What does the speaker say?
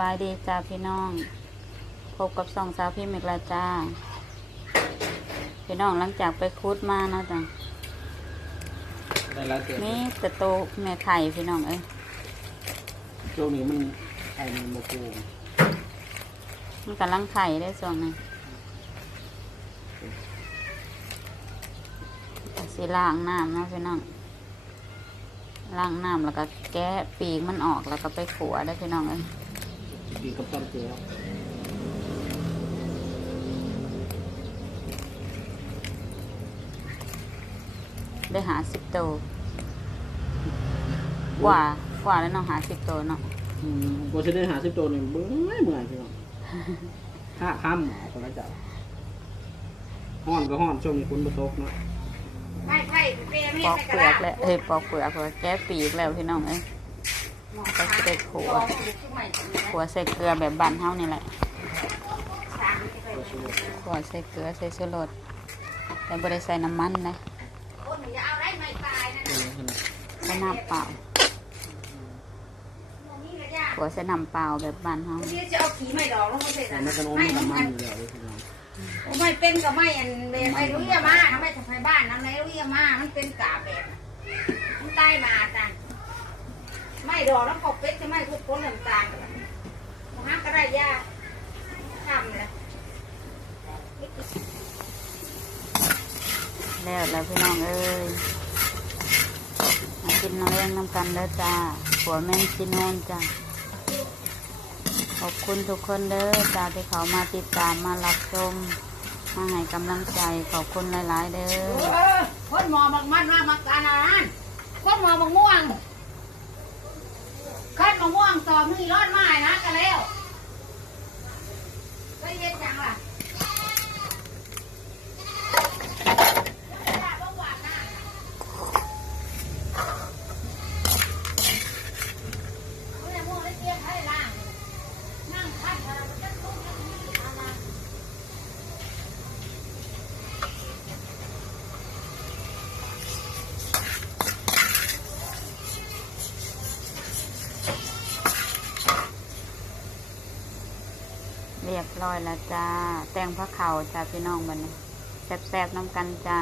บายดีจ้าพี่น้อง พบกับสองสาวพี่เมกลาจ้า พี่น้องหลังจากไปคุดมาเนาะจ้ะได้แล้วเกิดนี่แต่โตแม่ไข่พี่น้องเอ้ยช่วงนี้มันไอ้มันโมกูมันกำลังไข่ได้ส่วนหนึงสิล้างน้ำเนาะพี่น้องล้างน้ำแล้วก็แกะปีกมันออกแล้วก็ไปขัวได้อพี่น้องเอ้ย กินกับต้นเกลือได้หาสิบโตวกว่ากว่าแล้วเนาะหาสิบโตวเนาะอืมกูจะได้หาสิบตัวหนึ่งเบื่อเมื่อยพี่น้องห้าค่ำหมอคนละเจ้าห้อนก็ห้อนช่วงนี้คุณประสบเนาะ ไม่ใช่เปย์ไม่ปอกใช่กเประลืดาอกษ แล้วเฮ้ยปอกเปลือกแล้วแกะปีกแล้วพี่น้องเอ้ย ก็จะได้ขัวขัวใส่เกลือแบบบานเฮานี่แหละขัวใส่เกลือใส่ชูรสแต่บ่ได้ใส่น้ำมันนะคนอย่าเอาได้ไม่ตายนะใส่น้ำเปล่าขัวใส่น้ำเปล่าแบบบานเฮานี่จะเอาไม่เสร็นะมันก็โน้มไม่มันน้ำมัมันนอยู่แล้วพี่น้องไม่เป็นก็ไม่อันเบนไม่รู้ยามาทำไมจะไปบ้านน้ำไหนรู้ยามามันเป็นกาแบบมันใต้มาจัน ไม่ดอกแล้วก็เป็ดจะไม่ทุกคนน้ำตาลมันหักก็ได้ยาทำเลยแล้วแล้วพี่น้องเอ้ยมากินน้ำเลี้ยงน้ำกันเด้อจ้าขัวแม่งชิโนนจ้าขอบคุณทุกคนเด้อจ้าที่เขามาติดตามมารับชมมาให้กำลังใจขอบคุณหลาย ๆ เด้อเออคนหมอบักมันว่ามักการาหารคนหมอบักม่วง ขั้นมะม่วงต่อมือรอดไม้นะกันแล้วไปเย็นจังล่ะ เรียบร้อยแล้วจ้า แตงพระเขาจ้าพี่น้องบันนี้แซ่บๆน้ำกันจ้า